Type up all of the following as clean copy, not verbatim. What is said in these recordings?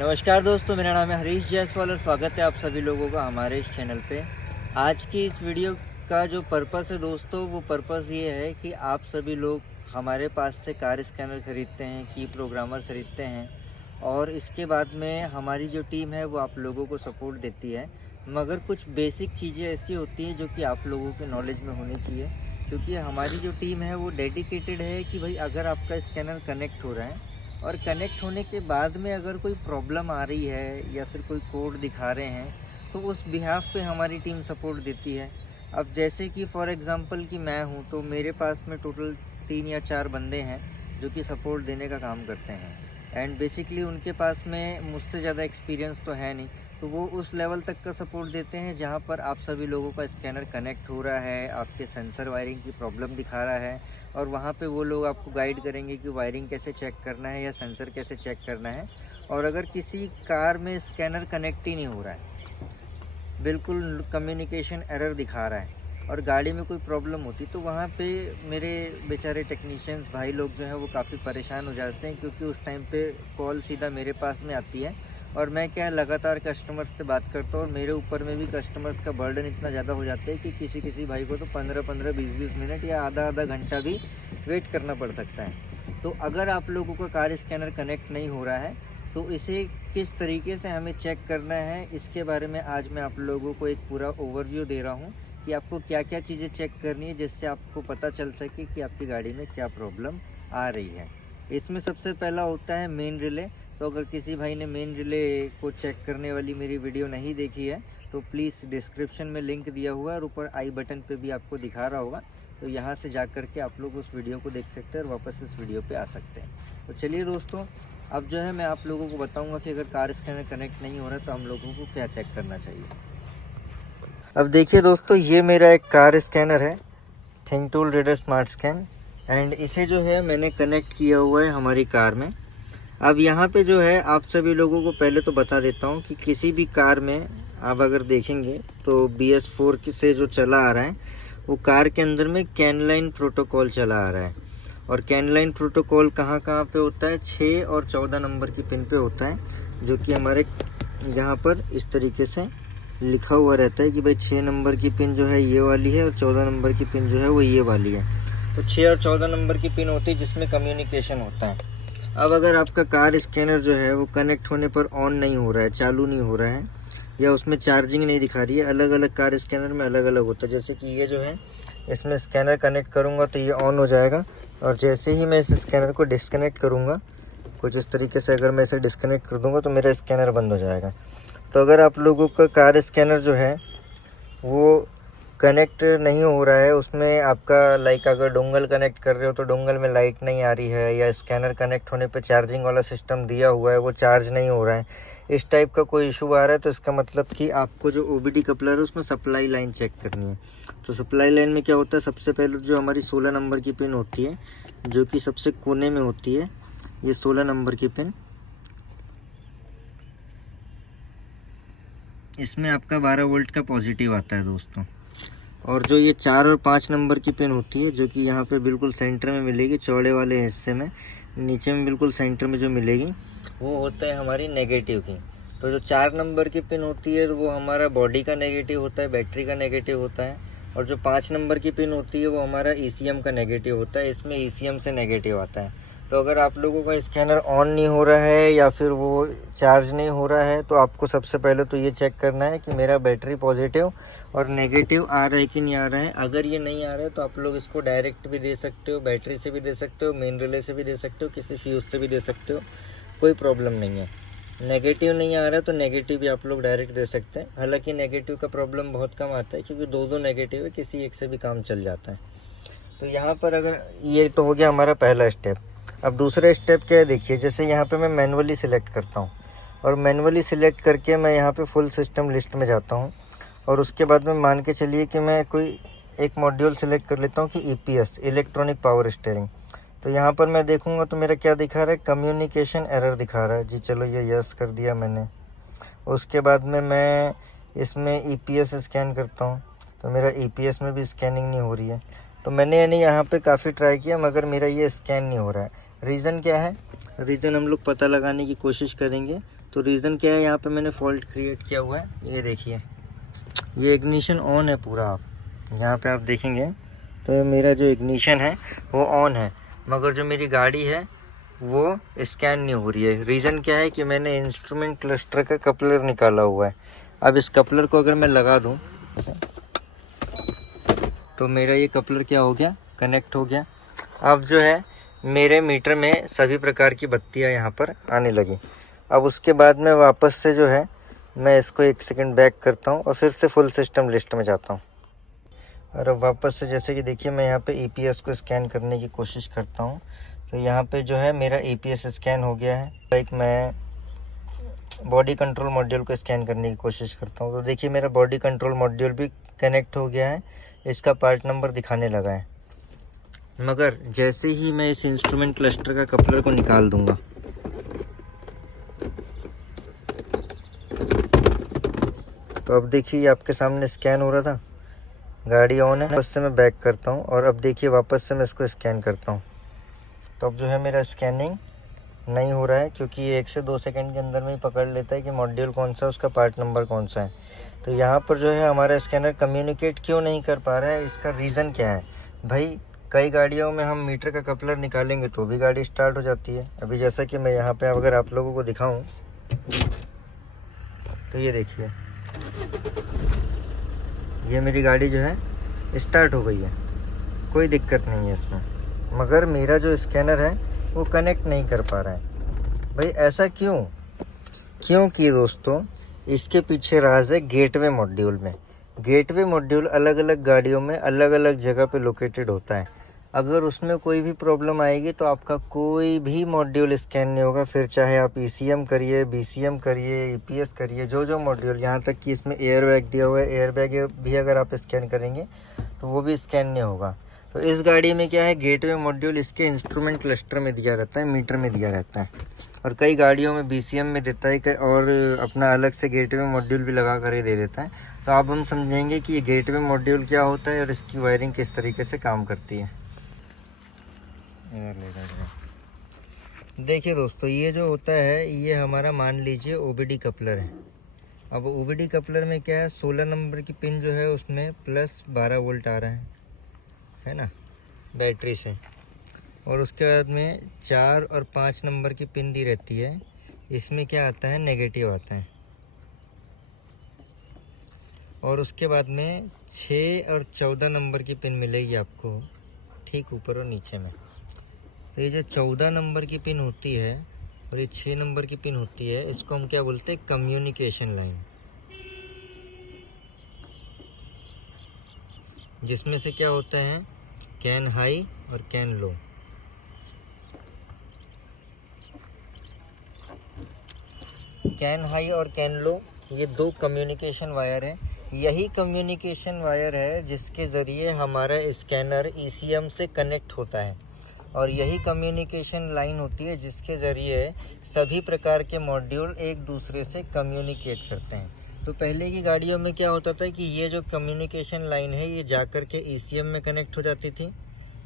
नमस्कार दोस्तों, मेरा नाम है हरीश जायसवाल और स्वागत है आप सभी लोगों का हमारे इस चैनल पे। आज की इस वीडियो का जो पर्पस है दोस्तों, वो पर्पस ये है कि आप सभी लोग हमारे पास से कार स्कैनर ख़रीदते हैं, की प्रोग्रामर ख़रीदते हैं और इसके बाद में हमारी जो टीम है वो आप लोगों को सपोर्ट देती है। मगर कुछ बेसिक चीज़ें ऐसी होती हैं जो कि आप लोगों के नॉलेज में होनी चाहिए, क्योंकि हमारी जो टीम है वो डेडिकेटेड है कि भाई अगर आपका स्कैनर कनेक्ट हो रहा है और कनेक्ट होने के बाद में अगर कोई प्रॉब्लम आ रही है या फिर कोई कोड दिखा रहे हैं तो उस बिहाफ पे हमारी टीम सपोर्ट देती है। अब जैसे कि फॉर एग्ज़ाम्पल कि मैं हूँ तो मेरे पास में टोटल 3 या 4 बंदे हैं जो कि सपोर्ट देने का काम करते हैं एंड बेसिकली उनके पास में मुझसे ज़्यादा एक्सपीरियंस तो है नहीं, तो वो उस लेवल तक का सपोर्ट देते हैं जहाँ पर आप सभी लोगों का स्कैनर कनेक्ट हो रहा है, आपके सेंसर वायरिंग की प्रॉब्लम दिखा रहा है और वहाँ पे वो लोग आपको गाइड करेंगे कि वायरिंग कैसे चेक करना है या सेंसर कैसे चेक करना है। और अगर किसी कार में स्कैनर कनेक्ट ही नहीं हो रहा है, बिल्कुल कम्युनिकेशन एरर दिखा रहा है और गाड़ी में कोई प्रॉब्लम होती तो वहाँ पे मेरे बेचारे टेक्नीशियंस भाई लोग जो हैं वो काफ़ी परेशान हो जाते हैं, क्योंकि उस टाइम पे कॉल सीधा मेरे पास में आती है और मैं क्या लगातार कस्टमर्स से बात करता हूँ और मेरे ऊपर में भी कस्टमर्स का बर्डन इतना ज़्यादा हो जाता है कि किसी भाई को तो 15-15, 20-20 मिनट या आधा घंटा भी वेट करना पड़ सकता है। तो अगर आप लोगों का कार स्कैनर कनेक्ट नहीं हो रहा है तो इसे किस तरीके से हमें चेक करना है, इसके बारे में आज मैं आप लोगों को एक पूरा ओवरव्यू दे रहा हूँ कि आपको क्या क्या चीज़ें चेक करनी है जिससे आपको पता चल सके कि आपकी गाड़ी में क्या प्रॉब्लम आ रही है। इसमें सबसे पहला होता है मेन रिले। तो अगर किसी भाई ने मेन रिले को चेक करने वाली मेरी वीडियो नहीं देखी है तो प्लीज़ डिस्क्रिप्शन में लिंक दिया हुआ है और ऊपर आई बटन पे भी आपको दिखा रहा होगा, तो यहाँ से जा कर के आप लोग उस वीडियो को देख सकते हैं और वापस इस वीडियो पे आ सकते हैं। तो चलिए दोस्तों, अब जो है मैं आप लोगों को बताऊँगा कि अगर कार स्कैनर कनेक्ट नहीं हो रहा है तो हम लोगों को क्या चेक करना चाहिए। अब देखिए दोस्तों, ये मेरा एक कार स्कैनर है, think tool reader smart scan, and इसे जो है मैंने कनेक्ट किया हुआ है हमारी कार में। अब यहाँ पे जो है आप सभी लोगों को पहले तो बता देता हूँ कि किसी भी कार में आप अगर देखेंगे तो BS4 से जो चला आ रहा है वो कार के अंदर में कैनलाइन प्रोटोकॉल चला आ रहा है। और कैनलाइन प्रोटोकॉल कहाँ कहाँ पे होता है, 6 और 14 नंबर की पिन पे होता है, जो कि हमारे यहाँ पर इस तरीके से लिखा हुआ रहता है कि भाई 6 नंबर की पिन जो है ये वाली है और 14 नंबर की पिन जो है वो ये वाली है। तो 6 और 14 नंबर की पिन होती है जिसमें कम्युनिकेशन होता है। अब अगर आपका कार स्कैनर जो है वो कनेक्ट होने पर ऑन नहीं हो रहा है, चालू नहीं हो रहा है या उसमें चार्जिंग नहीं दिखा रही है, अलग अलग कार स्कैनर में अलग अलग होता है। जैसे कि ये जो है इसमें स्कैनर कनेक्ट करूँगा तो ये ऑन हो जाएगा और जैसे ही मैं इस स्कैनर को डिस्कनेक्ट करूँगा, कुछ इस तरीके से अगर मैं इसे डिस्कनेक्ट कर दूँगा तो मेरा स्कैनर बंद हो जाएगा। तो अगर आप लोगों का कार स्कैनर जो है वो कनेक्ट नहीं हो रहा है, उसमें आपका लाइक अगर डोंगल कनेक्ट कर रहे हो तो डोंगल में लाइट नहीं आ रही है, या स्कैनर कनेक्ट होने पे चार्जिंग वाला सिस्टम दिया हुआ है वो चार्ज नहीं हो रहा है, इस टाइप का कोई इशू आ रहा है, तो इसका मतलब कि आपको जो OBD कपलर है उसमें सप्लाई लाइन चेक करनी है। तो सप्लाई लाइन में क्या होता है, सबसे पहले जो हमारी 16 नंबर की पिन होती है जो कि सबसे कोने में होती है, ये 16 नंबर की पिन, इसमें आपका 12 वोल्ट का पॉजिटिव आता है दोस्तों। और जो ये 4 और 5 नंबर की पिन होती है जो कि यहाँ पे बिल्कुल सेंटर में मिलेगी, चौड़े वाले हिस्से में नीचे में बिल्कुल सेंटर में जो मिलेगी वो होता है हमारी नेगेटिव की। तो जो 4 नंबर की पिन होती है वो हमारा बॉडी का नेगेटिव होता है, बैटरी का नेगेटिव होता है, और जो 5 नंबर की पिन होती है वो हमारा ECM का नेगेटिव होता है, इसमें ECM से नेगेटिव आता है। तो अगर आप लोगों का स्कैनर ऑन नहीं हो रहा है या फिर वो चार्ज नहीं हो रहा है तो आपको सबसे पहले तो ये चेक करना है कि मेरा बैटरी पॉजिटिव और नेगेटिव आ रहा है कि नहीं आ रहा है। अगर ये नहीं आ रहा है तो आप लोग इसको डायरेक्ट भी दे सकते हो, बैटरी से भी दे सकते हो, मेन रिले से भी दे सकते हो, किसी फ्यूज से भी दे सकते हो, कोई प्रॉब्लम नहीं है। नेगेटिव नहीं आ रहा है तो नेगेटिव भी आप लोग डायरेक्ट दे सकते हैं। हालांकि नेगेटिव का प्रॉब्लम बहुत कम आता है क्योंकि दो नेगेटिव है, किसी एक से भी काम चल जाता है। तो यहाँ पर अगर ये तो हो गया हमारा पहला स्टेप। अब दूसरा स्टेप क्या है, देखिए जैसे यहाँ पे मैं मैनुअली सिलेक्ट करता हूँ और मैनुअली सिलेक्ट करके मैं यहाँ पे फुल सिस्टम लिस्ट में जाता हूँ और उसके बाद में मान के चलिए कि मैं कोई एक मॉड्यूल सिलेक्ट कर लेता हूँ कि EPS इलेक्ट्रॉनिक पावर स्टीयरिंग। तो यहाँ पर मैं देखूँगा तो मेरा क्या दिखा रहा है, कम्युनिकेशन एरर दिखा रहा है जी। चलो ये यस कर दिया मैंने। उसके बाद में मैं इसमें EPS स्कैन करता हूँ तो मेरा EPS में भी स्कैनिंग नहीं हो रही है। तो मैंने यानी यहाँ पे काफ़ी ट्राई किया मगर मेरा ये स्कैन नहीं हो रहा है। रीज़न क्या है, रीज़न हम लोग पता लगाने की कोशिश करेंगे तो रीज़न क्या है, यहाँ पे मैंने फॉल्ट क्रिएट किया हुआ है। ये देखिए, ये इग्निशन ऑन है पूरा। आप यहाँ पे आप देखेंगे तो मेरा जो इग्निशन है वो ऑन है, मगर जो मेरी गाड़ी है वो स्कैन नहीं हो रही है। रीज़न क्या है कि मैंने इंस्ट्रूमेंट क्लस्टर का कपलर निकाला हुआ है। अब इस कपलर को अगर मैं लगा दूं तो मेरा ये कपलर क्या हो गया, कनेक्ट हो गया। अब जो है मेरे मीटर में सभी प्रकार की बत्तियां यहाँ पर आने लगी। अब उसके बाद में वापस से जो है मैं इसको 1 सेकंड बैक करता हूँ और फिर से फुल सिस्टम लिस्ट में जाता हूँ। और अब वापस से जैसे कि देखिए मैं यहाँ पे EPS को स्कैन करने की कोशिश करता हूँ, तो यहाँ पे जो है मेरा EPS स्कैन हो गया है। लाइक मैं बॉडी कंट्रोल मॉड्यूल को स्कैन करने की कोशिश करता हूँ, तो देखिए मेरा बॉडी कंट्रोल मॉड्यूल भी कनेक्ट हो गया है, इसका पार्ट नंबर दिखाने लगा है। मगर जैसे ही मैं इस इंस्ट्रूमेंट क्लस्टर का कपलर को निकाल दूंगा, तो अब देखिए आपके सामने स्कैन हो रहा था, गाड़ी ऑन है। वापस से मैं बैक करता हूँ और अब देखिए वापस से मैं इसको स्कैन करता हूँ, तो अब जो है मेरा स्कैनिंग नहीं हो रहा है, क्योंकि ये 1 से 2 सेकंड के अंदर में ही पकड़ लेता है कि मॉड्यूल कौन सा, उसका पार्ट नंबर कौन सा है। तो यहाँ पर जो है हमारा स्कैनर कम्युनिकेट क्यों नहीं कर पा रहा है, इसका रीज़न क्या है भाई। कई गाड़ियों में हम मीटर का कपलर निकालेंगे तो भी गाड़ी स्टार्ट हो जाती है। अभी जैसा कि मैं यहाँ पे अगर आप लोगों को दिखाऊं तो ये देखिए, ये मेरी गाड़ी जो है स्टार्ट हो गई है, कोई दिक्कत नहीं है इसमें। मगर मेरा जो स्कैनर है वो कनेक्ट नहीं कर पा रहा है। भाई ऐसा क्यों? क्योंकि दोस्तों इसके पीछे राज है गेटवे मॉड्यूल में। गेटवे मॉड्यूल अलग अलग गाड़ियों में अलग अलग जगह पे लोकेटेड होता है। अगर उसमें कोई भी प्रॉब्लम आएगी तो आपका कोई भी मॉड्यूल स्कैन नहीं होगा। फिर चाहे आप ECM करिए, BCM करिए, EPS करिए, जो मॉड्यूल, यहाँ तक कि इसमें एयर बैग दिया हुआ है, एयर बैग भी अगर आप स्कैन करेंगे तो वो भी स्कैन नहीं होगा। तो इस गाड़ी में क्या है, गेटवे मॉड्यूल इसके इंस्ट्रूमेंट क्लस्टर में दिया रहता है, मीटर में दिया रहता है। और कई गाड़ियों में BCM में देता है और अपना अलग से गेटवे मॉड्यूल भी लगा कर ही दे देता है। तो अब हम समझेंगे कि ये गेटवे मॉड्यूल क्या होता है और इसकी वायरिंग किस तरीके से काम करती है। देखिए दोस्तों, ये जो होता है ये हमारा मान लीजिए OBD कपलर है। अब OBD कपलर में क्या है, 16 नंबर की पिन जो है उसमें प्लस 12 वोल्ट आ रहा है ना, बैटरी से। और उसके बाद में 4 और 5 नंबर की पिन दी रहती है, इसमें क्या आता है, नेगेटिव आता है। और उसके बाद में 6 और 14 नंबर की पिन मिलेगी आपको ठीक ऊपर और नीचे में। तो ये जो 14 नंबर की पिन होती है और ये 6 नंबर की पिन होती है, इसको हम क्या बोलते हैं, कम्युनिकेशन लाइन। जिसमें से क्या होता है, कैन हाई और कैन लो। कैन हाई और कैन लो, ये 2 कम्युनिकेशन वायर है। यही कम्युनिकेशन वायर है जिसके ज़रिए हमारा स्कैनर ECM से कनेक्ट होता है। और यही कम्युनिकेशन लाइन होती है जिसके ज़रिए सभी प्रकार के मॉड्यूल एक दूसरे से कम्युनिकेट करते हैं। तो पहले की गाड़ियों में क्या होता था कि ये जो कम्युनिकेशन लाइन है ये जाकर के ECM में कनेक्ट हो जाती थी,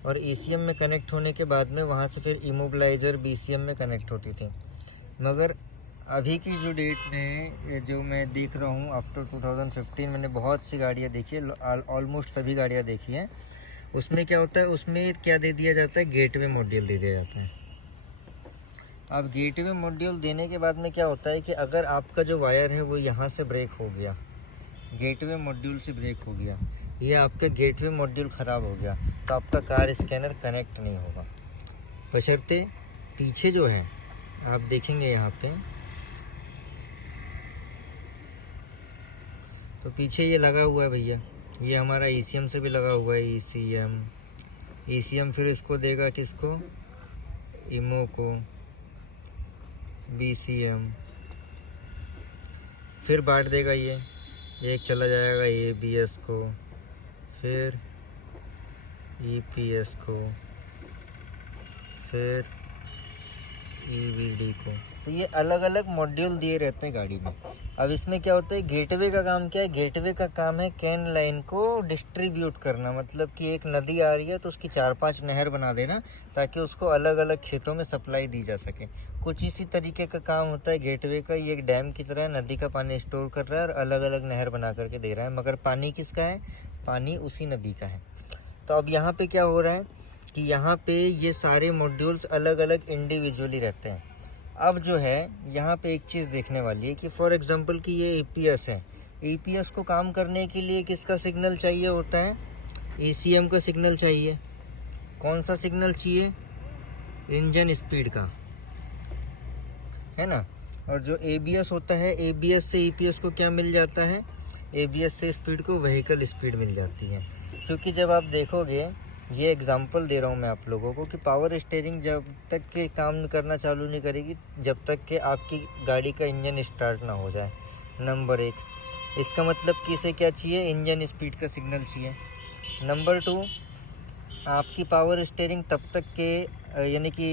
और ECM में कनेक्ट होने के बाद में वहाँ से फिर इमोबिलाइज़र BCM में कनेक्ट होती थी। मगर अभी की जो डेट में जो मैं देख रहा हूँ आफ्टर 2015, मैंने बहुत सी गाड़ियाँ देखी है, ऑलमोस्ट सभी गाड़ियाँ देखी हैं। उसमें क्या होता है, उसमें क्या दे दिया जाता है, गेटवे मॉड्यूल दे दिया जाता है। अब गेटवे मॉड्यूल देने के बाद में क्या होता है कि अगर आपका जो वायर है वो यहाँ से ब्रेक हो गया, गेटवे मॉड्यूल से ब्रेक हो गया, या आपका गेटवे मॉड्यूल ख़राब हो गया, तो आपका कार स्कैनर कनेक्ट नहीं होगा। बशर्ते पीछे जो है आप देखेंगे यहाँ पे, तो पीछे ये लगा हुआ है भैया, ये हमारा ECM से भी लगा हुआ है। ECM फिर इसको देगा किसको, इमो को, BCM फिर बांट देगा, ये एक चला जाएगा ABS को, फिर EPS को, फिर EVD को। तो ये अलग अलग मॉड्यूल दिए रहते हैं गाड़ी में। अब इसमें क्या होता है, गेटवे का काम क्या है, गेटवे का काम है कैन लाइन को डिस्ट्रीब्यूट करना। मतलब कि एक नदी आ रही है तो उसकी 4-5 नहर बना देना ताकि उसको अलग अलग खेतों में सप्लाई दी जा सके। कुछ इसी तरीके का काम होता है गेटवे का। ये एक डैम की तरह नदी का पानी स्टोर कर रहा है और अलग अलग नहर बना करके दे रहा है, मगर पानी किसका है, पानी उसी नदी का है। तो अब यहाँ पे क्या हो रहा है कि यहाँ पे ये सारे मॉड्यूल्स अलग अलग इंडिविजुअली रहते हैं। अब जो है यहाँ पे एक चीज़ देखने वाली है कि फॉर एग्जांपल कि ये ईपीएस है, ईपीएस को काम करने के लिए किसका सिग्नल चाहिए होता है, ईसीएम का सिग्नल चाहिए। कौन सा सिग्नल चाहिए, इंजन स्पीड का, है ना। और जो एबीएस होता है, एबीएस से ईपीएस को क्या मिल जाता है, एबीएस से स्पीड को व्हीकल स्पीड मिल जाती है। क्योंकि जब आप देखोगे, ये एग्जांपल दे रहा हूँ मैं आप लोगों को कि पावर स्टीयरिंग जब तक के काम करना चालू नहीं करेगी जब तक कि आपकी गाड़ी का इंजन स्टार्ट ना हो जाए, नंबर 1। इसका मतलब कि इसे क्या चाहिए, इंजन स्पीड का सिग्नल चाहिए। नंबर 2, आपकी पावर स्टीयरिंग तब तक के यानी कि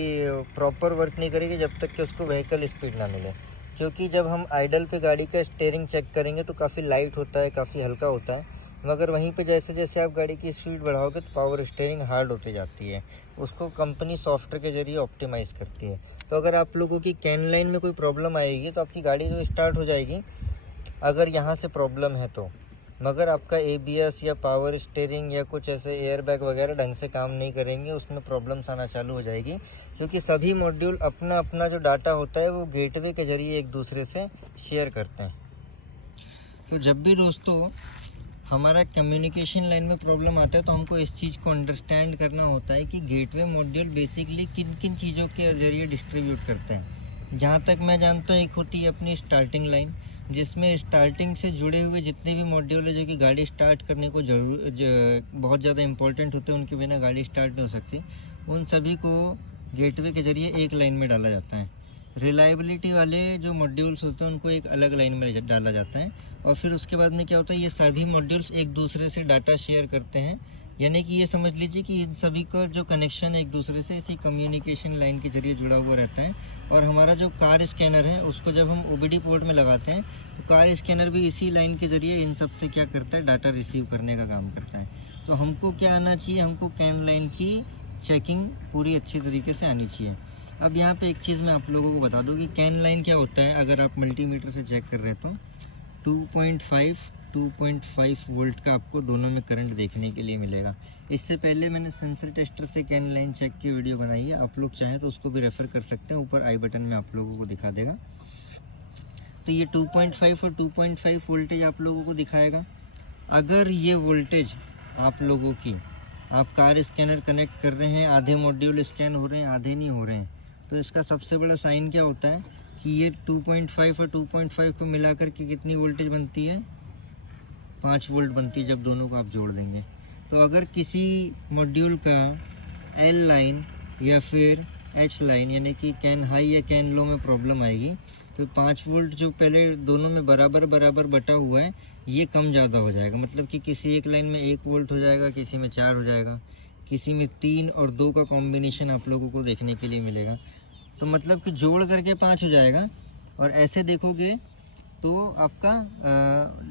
प्रॉपर वर्क नहीं करेगी जब तक कि उसको व्हीकल स्पीड ना मिले। क्योंकि जब हम आइडल पे गाड़ी का स्टीयरिंग चेक करेंगे तो काफ़ी लाइट होता है, काफ़ी हल्का होता है, मगर वहीं पे जैसे जैसे आप गाड़ी की स्पीड बढ़ाओगे तो पावर स्टीयरिंग हार्ड होती जाती है। उसको कंपनी सॉफ्टवेयर के ज़रिए ऑप्टिमाइज़ करती है। तो अगर आप लोगों की कैन लाइन में कोई प्रॉब्लम आएगी तो आपकी गाड़ी तो स्टार्ट हो जाएगी अगर यहाँ से प्रॉब्लम है तो, मगर आपका एबीएस या पावर स्टीयरिंग या कुछ ऐसे एयरबैग वगैरह ढंग से काम नहीं करेंगे, उसमें प्रॉब्लम्स आना चालू हो जाएगी। क्योंकि सभी मॉड्यूल अपना अपना जो डाटा होता है वो गेटवे के ज़रिए एक दूसरे से शेयर करते हैं। तो जब भी दोस्तों हमारा कम्युनिकेशन लाइन में प्रॉब्लम आता है तो हमको इस चीज़ को अंडरस्टैंड करना होता है कि गेटवे मॉड्यूल बेसिकली किन किन चीज़ों के ज़रिए डिस्ट्रीब्यूट करते हैं। जहाँ तक मैं जानता हूँ एक होती है अपनी स्टार्टिंग लाइन, जिसमें स्टार्टिंग से जुड़े हुए जितने भी मॉड्यूल है जो कि गाड़ी स्टार्ट करने को बहुत ज़्यादा इंपॉर्टेंट होते हैं, उनके बिना गाड़ी स्टार्ट नहीं हो सकती, उन सभी को गेटवे के ज़रिए एक लाइन में डाला जाता है। रिलायबिलिटी वाले जो मॉड्यूल्स होते हैं उनको एक अलग लाइन में डाला जाता है। और फिर उसके बाद में क्या होता है, ये सभी मॉड्यूल्स एक दूसरे से डाटा शेयर करते हैं। यानी कि ये समझ लीजिए कि इन सभी का जो कनेक्शन एक दूसरे से इसी कम्युनिकेशन लाइन के ज़रिए जुड़ा हुआ रहता है। और हमारा जो कार स्कैनर है उसको जब हम ओबीडी पोर्ट में लगाते हैं तो कार स्कैनर भी इसी लाइन के ज़रिए इन सब से क्या करता है, डाटा रिसीव करने का काम करता है। तो हमको क्या आना चाहिए, हमको कैन लाइन की चेकिंग पूरी अच्छी तरीके से आनी चाहिए। अब यहाँ पे एक चीज़ मैं आप लोगों को बता दूँ कि कैन लाइन क्या होता है। अगर आप मल्टीमीटर से चेक कर रहे हो तो 2.5 वोल्ट का आपको दोनों में करंट देखने के लिए मिलेगा। इससे पहले मैंने सेंसर टेस्टर से कैन लाइन चेक की वीडियो बनाई है, आप लोग चाहें तो उसको भी रेफ़र कर सकते हैं, ऊपर आई बटन में आप लोगों को दिखा देगा। तो ये 2.5 और 2.5 वोल्टेज आप लोगों को दिखाएगा। अगर ये वोल्टेज आप लोगों की, आप कार स्कैनर कनेक्ट कर रहे हैं, आधे मॉड्यूल स्कैन हो रहे हैं आधे नहीं हो रहे हैं, तो इसका सबसे बड़ा साइन क्या होता है कि ये 2.5 और 2.5 को मिलाकर के कितनी वोल्टेज बनती है, 5 वोल्ट बनती है जब दोनों को आप जोड़ देंगे। तो अगर किसी मॉड्यूल का एल लाइन या फिर एच लाइन यानी कि कैन हाई या कैन लो में प्रॉब्लम आएगी तो 5 वोल्ट जो पहले दोनों में बराबर बराबर बटा हुआ है ये कम ज़्यादा हो जाएगा। मतलब कि किसी एक लाइन में 1 वोल्ट हो जाएगा, किसी में 4 हो जाएगा, किसी में 3 और 2 का कॉम्बिनेशन आप लोगों को देखने के लिए मिलेगा। तो मतलब कि जोड़ करके 5 हो जाएगा। और ऐसे देखोगे तो आपका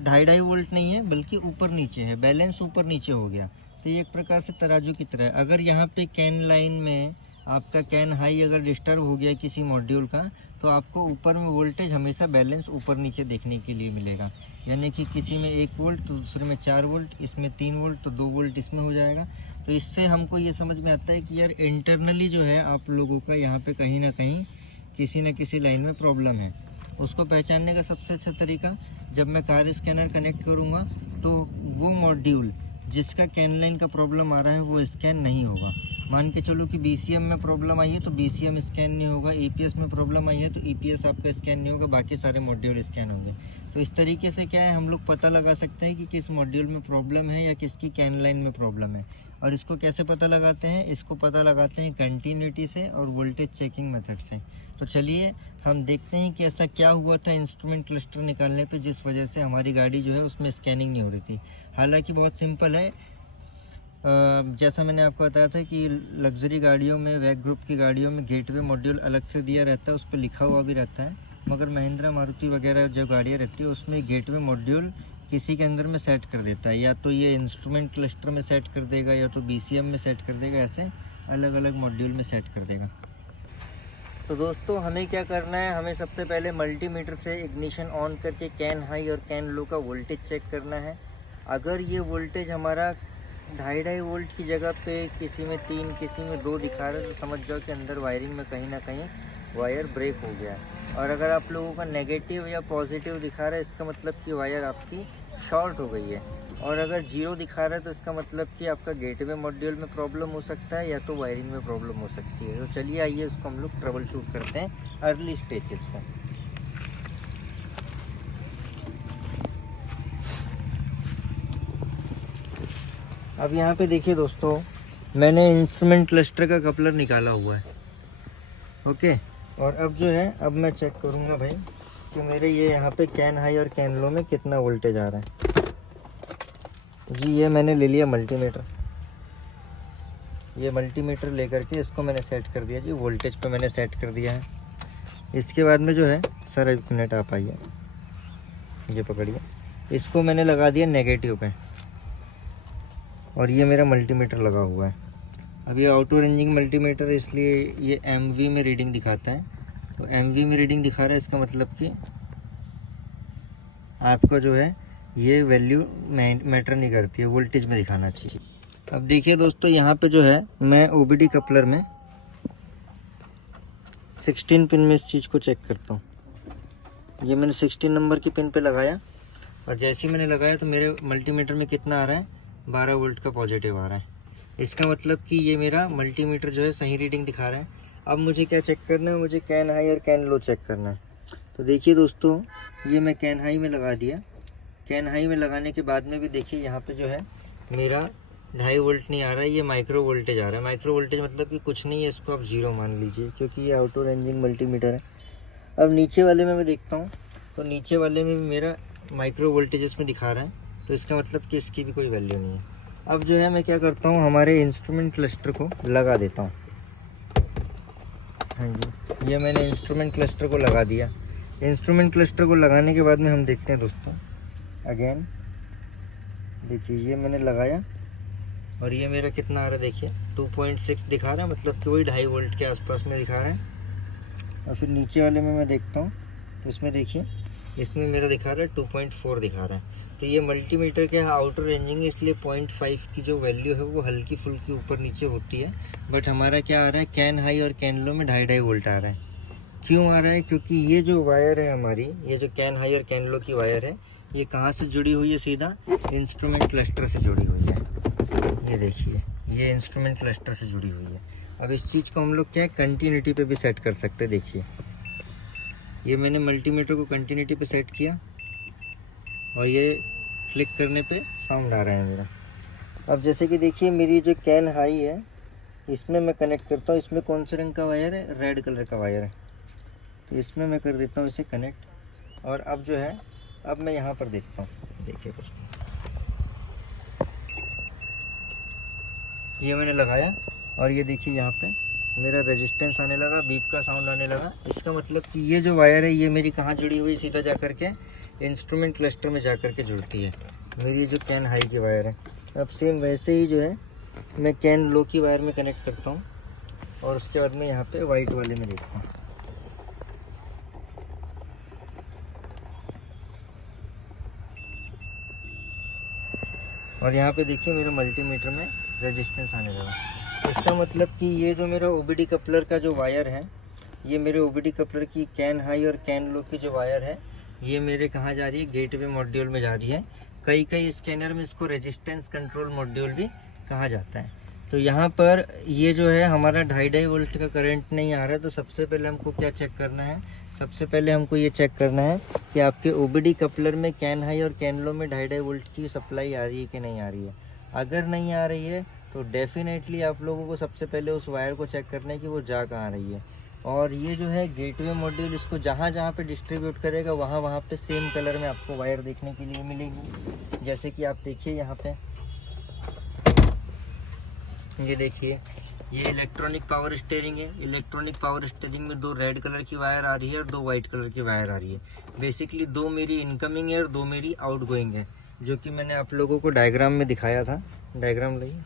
2.5 वोल्ट नहीं है बल्कि ऊपर नीचे है, बैलेंस ऊपर नीचे हो गया। तो ये एक प्रकार से तराजू की तरह है। अगर यहाँ पे कैन लाइन में आपका कैन हाई अगर डिस्टर्ब हो गया किसी मॉड्यूल का तो आपको ऊपर में वोल्टेज हमेशा बैलेंस ऊपर नीचे देखने के लिए मिलेगा। यानी कि किसी में 1 वोल्ट तो दूसरे में 4 वोल्ट, इसमें 3 वोल्ट तो 2 वोल्ट इसमें हो जाएगा। तो इससे हमको ये समझ में आता है कि यार इंटरनली जो है आप लोगों का यहाँ पे कहीं ना कहीं किसी न किसी लाइन में प्रॉब्लम है। उसको पहचानने का सबसे अच्छा तरीका, जब मैं कार स्कैनर कनेक्ट करूँगा तो वो मॉड्यूल जिसका कैन लाइन का प्रॉब्लम आ रहा है वो स्कैन नहीं होगा। मान के चलो कि बीसीएम में प्रॉब्लम आई है तो बीसीएम स्कैन नहीं होगा, ईपीएस में प्रॉब्लम आई है तो ईपीएस आपका स्कैन नहीं होगा, बाकी सारे मॉड्यूल स्कैन होंगे। तो इस तरीके से क्या है, हम लोग पता लगा सकते हैं कि किस मॉड्यूल में प्रॉब्लम है या किसकी कैन लाइन में प्रॉब्लम है। और इसको कैसे पता लगाते हैं, इसको पता लगाते हैं कंटिन्यूटी से और वोल्टेज चेकिंग मेथड से। तो चलिए हम देखते हैं कि ऐसा क्या हुआ था इंस्ट्रूमेंट क्लस्टर निकालने पे जिस वजह से हमारी गाड़ी जो है उसमें स्कैनिंग नहीं हो रही थी। हालांकि बहुत सिंपल है, जैसा मैंने आपको बताया था कि लग्जरी गाड़ियों में, वैग ग्रुप की गाड़ियों में गेटवे मॉड्यूल अलग से दिया रहता है, उस पर लिखा हुआ भी रहता है। मगर महिंद्रा मारुति वगैरह जो गाड़ियाँ रहती है उसमें गेटवे मॉड्यूल किसी के अंदर में सेट कर देता है, या तो ये इंस्ट्रूमेंट क्लस्टर में सेट कर देगा या तो BCM में सेट कर देगा, ऐसे अलग अलग मॉड्यूल में सेट कर देगा। तो दोस्तों हमें क्या करना है, हमें सबसे पहले मल्टीमीटर से इग्निशन ऑन करके कैन हाई और कैन लो का वोल्टेज चेक करना है। अगर ये वोल्टेज हमारा 2.5 वोल्ट की जगह पे किसी में 3 किसी में 2 दिखा रहा है तो समझ जाओ कि अंदर वायरिंग में कहीं ना कहीं वायर ब्रेक हो गया है। और अगर आप लोगों का नेगेटिव या पॉजिटिव दिखा रहा है इसका मतलब कि वायर आपकी शॉर्ट हो गई है। और अगर 0 दिखा रहा है तो इसका मतलब कि आपका गेटवे मॉड्यूल में प्रॉब्लम हो सकता है या तो वायरिंग में प्रॉब्लम हो सकती है। तो चलिए आइए उसको हम लोग ट्रबल शूट करते हैं अर्ली स्टेजेस पर। अब यहाँ पे देखिए दोस्तों, मैंने इंस्ट्रूमेंट क्लस्टर का कपलर निकाला हुआ है, ओके। और अब जो है, अब मैं चेक करूँगा भाई कि मेरे ये यहाँ पे कैन हाई और कैन लो में कितना वोल्टेज आ रहा है। जी ये मैंने ले लिया मल्टीमीटर, ये मल्टीमीटर लेकर के इसको मैंने सेट कर दिया जी, वोल्टेज पे मैंने सेट कर दिया है। इसके बाद में जो है सर एक मिनट आप आइए, ये पकड़िए, इसको मैंने लगा दिया नेगेटिव पे और ये मेरा मल्टीमीटर लगा हुआ है। अब ये ऑटो रेंजिंग मल्टीमीटर इसलिए ये MV में रीडिंग दिखाता है। तो MV में रीडिंग दिखा रहा है, इसका मतलब कि आपका जो है ये वैल्यू मैटर नहीं करती है, वोल्टेज में दिखाना चाहिए। अब देखिए दोस्तों, यहाँ पे जो है मैं OBD कपलर में 16 पिन में इस चीज़ को चेक करता हूँ। ये मैंने 16 नंबर की पिन पे लगाया और जैसे ही मैंने लगाया तो मेरे मल्टीमीटर में कितना आ रहा है, 12 वोल्ट का पॉजिटिव आ रहा है। इसका मतलब कि ये मेरा मल्टीमीटर जो है सही रीडिंग दिखा रहा है। अब मुझे क्या चेक करना है, मुझे कैन हाई और कैन लो चेक करना है। तो देखिए दोस्तों, ये मैं कैन हाई में लगा दिया। कैन हाई में लगाने के बाद में भी देखिए यहाँ पे जो है मेरा 2.5 वोल्ट नहीं आ रहा है, ये माइक्रो वोल्टेज आ रहा है। माइक्रो वोल्टेज मतलब कि कुछ नहीं है, इसको आप 0 मान लीजिए क्योंकि ये ऑटो रेंजिंग मल्टीमीटर है। अब नीचे वाले में मैं देखता हूँ तो नीचे वाले में भी मेरा माइक्रो वोल्टेज इसमें दिखा रहा है, तो इसका मतलब कि इसकी भी कोई वैल्यू नहीं है। अब जो है मैं क्या करता हूँ, हमारे इंस्ट्रूमेंट क्लस्टर को लगा देता हूँ। हाँ जी, ये मैंने इंस्ट्रूमेंट क्लस्टर को लगा दिया। इंस्ट्रूमेंट क्लस्टर को लगाने के बाद में हम देखते हैं दोस्तों, अगेन देखिए ये मैंने लगाया और ये मेरा कितना आ रहा है, देखिए 2.6 दिखा रहा है, मतलब कि वही 2.5 वोल्ट के आसपास में दिखा रहा है। और फिर नीचे वाले में मैं देखता हूँ तो इसमें देखिए, इसमें मेरा दिखा रहा है 2.4 दिखा रहा है। तो ये मल्टीमीटर के आउटर रेंजिंग है, इसलिए 0.5 की जो वैल्यू है वो हल्की फुल्की ऊपर नीचे होती है। बट हमारा क्या आ रहा है, कैन हाई और कैन लो में 2.5 वोल्ट आ रहा है। क्यों आ रहा है, क्योंकि ये जो वायर है हमारी, ये जो कैन हाई और कैन लो की वायर है, ये कहाँ से जुड़ी हुई है, सीधा इंस्ट्रूमेंट क्लस्टर से जुड़ी हुई है। ये देखिए, ये इंस्ट्रूमेंट क्लस्टर से जुड़ी हुई है। अब इस चीज़ को हम लोग क्या है, कंटिन्यूटी पे भी सेट कर सकते हैं। देखिए ये मैंने मल्टीमीटर को कंटिन्यूटी पे सेट किया और ये क्लिक करने पे साउंड आ रहा है मेरा। अब जैसे कि देखिए मेरी जो कैन हाई है इसमें मैं कनेक्ट करता हूँ। इसमें कौन से रंग का वायर है, रेड कलर का वायर है, तो इसमें मैं कर देता हूँ इसे कनेक्ट। और अब जो है, अब मैं यहाँ पर देखता हूँ, देखिए दोस्तों ये मैंने लगाया और ये देखिए यहाँ पे मेरा रेजिस्टेंस आने लगा, बीप का साउंड आने लगा। इसका मतलब कि ये जो वायर है ये मेरी कहाँ जुड़ी हुई, सीधा जा कर के इंस्ट्रूमेंट क्लस्टर में जा कर के जुड़ती है मेरी जो कैन हाई की वायर है। अब सेम वैसे ही जो है मैं कैन लो की वायर में कनेक्ट करता हूँ और उसके बाद में यहाँ पे वाइट वाले में देखता हूँ। और यहाँ पे देखिए मेरे मल्टीमीटर में रेजिस्टेंस आने लगा। इसका मतलब कि ये जो मेरा OBD कपलर का जो वायर है, ये मेरे OBD कपलर की कैन हाई और कैन लो की जो वायर है, ये मेरे कहाँ जा रही है, गेटवे मॉड्यूल में जा रही है। कई स्कैनर में इसको रेजिस्टेंस कंट्रोल मॉड्यूल भी कहा जाता है। तो यहाँ पर ये जो है हमारा 2.5 वोल्ट का करंट नहीं आ रहा है। तो सबसे पहले हमको क्या चेक करना है, सबसे पहले हमको ये चेक करना है कि आपके OBD कपलर में कैन हाई और कैन लो में 2.5 वोल्ट की सप्लाई आ रही है कि नहीं आ रही है। अगर नहीं आ रही है तो डेफिनेटली आप लोगों को सबसे पहले उस वायर को चेक करना है कि वो जा कहाँ रही है। और ये जो है गेटवे मॉड्यूल, इसको जहाँ जहाँ पे डिस्ट्रीब्यूट करेगा वहाँ वहाँ पे सेम कलर में आपको वायर देखने के लिए मिलेगी। जैसे कि आप देखिए यहाँ पे, ये देखिए ये इलेक्ट्रॉनिक पावर स्टीयरिंग है। इलेक्ट्रॉनिक पावर स्टीयरिंग में 2 रेड कलर की वायर आ रही है और 2 वाइट कलर की वायर आ रही है। बेसिकली 2 मेरी इनकमिंग है और 2 मेरी आउटगोइंग है, जो कि मैंने आप लोगों को डायग्राम में दिखाया था। डायग्राम लाइए।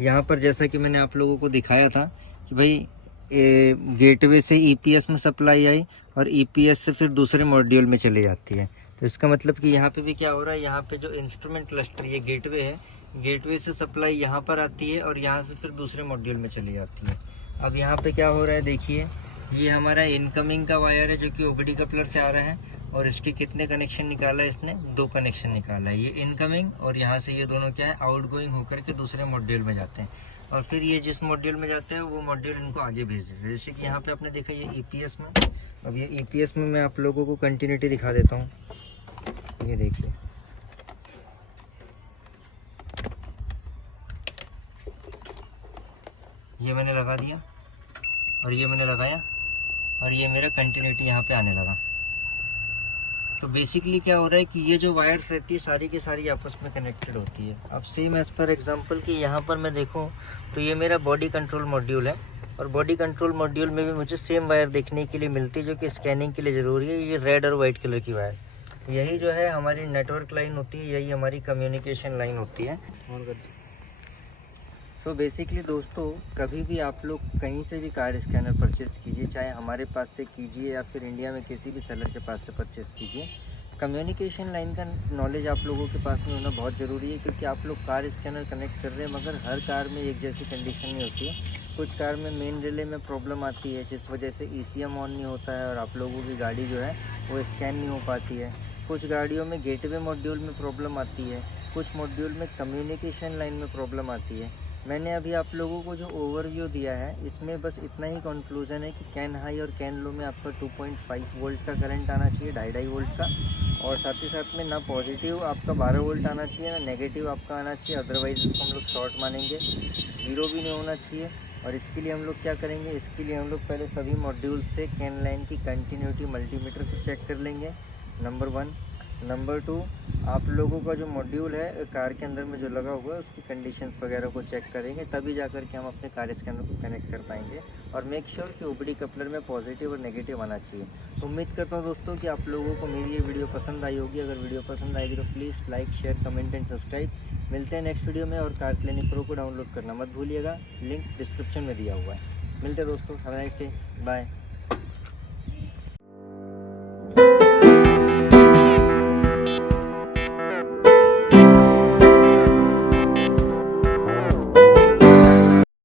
यहाँ पर जैसा कि मैंने आप लोगों को दिखाया था कि भाई गेटवे से ईपीएस में सप्लाई आई और ईपीएस से फिर दूसरे मॉड्यूल में चली जाती है। तो इसका मतलब कि यहाँ पे भी क्या हो रहा है, यहाँ पे जो इंस्ट्रूमेंट क्लस्टर ये गेटवे है, गेटवे से सप्लाई यहाँ पर आती है और यहाँ से फिर दूसरे मॉड्यूल में चली जाती है। अब यहाँ पे क्या हो रहा है देखिए, ये हमारा इनकमिंग का वायर है जो कि ओबीडी कपलर से आ रहा है और इसके कितने कनेक्शन निकाला है इसने, 2 कनेक्शन निकाला है। ये इनकमिंग और यहाँ से ये दोनों क्या है, आउटगोइंग होकर के दूसरे मॉड्यूल में जाते हैं और फिर ये जिस मॉड्यूल में जाते हैं वो मॉड्यूल इनको आगे भेज देते हैं। जैसे कि यहाँ पे आपने देखा ये ईपीएस में, अब ये ईपीएस में मैं आप लोगों को कंटिन्यूटी दिखा देता हूँ। ये देखिए, ये मैंने लगा दिया और ये मैंने लगाया और ये मेरा कंटिन्यूटी यहाँ पे आने लगा। तो बेसिकली क्या हो रहा है कि ये जो वायर्स रहती है सारी की सारी आपस में कनेक्टेड होती है। अब सेम एज़ पर एग्जांपल कि यहाँ पर मैं देखूँ तो ये मेरा बॉडी कंट्रोल मॉड्यूल है और बॉडी कंट्रोल मॉड्यूल में भी मुझे सेम वायर देखने के लिए मिलती है जो कि स्कैनिंग के लिए ज़रूरी है। ये रेड और वाइट कलर की वायर, यही जो है हमारी नेटवर्क लाइन होती है, यही हमारी कम्युनिकेशन लाइन होती है। सो बेसिकली दोस्तों, कभी भी आप लोग कहीं से भी कार स्कैनर परचेज़ कीजिए, चाहे हमारे पास से कीजिए या फिर इंडिया में किसी भी सेलर के पास से परचेज़ कीजिए, कम्युनिकेशन लाइन का नॉलेज आप लोगों के पास में होना बहुत ज़रूरी है। क्योंकि आप लोग कार स्कैनर कनेक्ट कर रहे हैं मगर हर कार में एक जैसी कंडीशन नहीं होती है। कुछ कार में मेन रिले में प्रॉब्लम आती है जिस वजह से ECM ऑन नहीं होता है और आप लोगों की गाड़ी जो है वो स्कैन नहीं हो पाती है। कुछ गाड़ियों में गेटवे मॉड्यूल में प्रॉब्लम आती है, कुछ मॉड्यूल में कम्युनिकेशन लाइन में प्रॉब्लम आती है। मैंने अभी आप लोगों को जो ओवरव्यू दिया है इसमें बस इतना ही कंक्लूजन है कि कैन हाई और कैन लो में आपका 2.5 वोल्ट का करंट आना चाहिए, 2.5 वोल्ट का, और साथ ही साथ में ना पॉजिटिव आपका 12 वोल्ट आना चाहिए ना नेगेटिव आपका आना चाहिए, अदरवाइज़ इसको हम लोग शॉर्ट मानेंगे। 0 भी नहीं होना चाहिए। और इसके लिए हम लोग क्या करेंगे, इसके लिए हम लोग पहले सभी मॉड्यूल से कैन लाइन की कंटिन्यूटी मल्टीमीटर से चेक कर लेंगे, नंबर 1। नंबर 2, आप लोगों का जो मॉड्यूल है कार के अंदर में जो लगा हुआ है उसकी कंडीशंस वगैरह को चेक करेंगे, तभी जाकर के हम अपने कार स्कैनर को कनेक्ट कर पाएंगे। और मेक श्योर कि ओबीडी कपलर में पॉजिटिव और नेगेटिव आना चाहिए। तो उम्मीद करता हूँ दोस्तों कि आप लोगों को मेरी ये वीडियो पसंद आई होगी। अगर वीडियो पसंद आएगी तो please like, share, comment and subscribe. मिलते हैं नेक्स्ट वीडियो में। और कार क्लिनिक प्रो को डाउनलोड करना मत भूलिएगा, लिंक डिस्क्रिप्शन में दिया हुआ है। मिलते हैं दोस्तों, have a nice day, bye.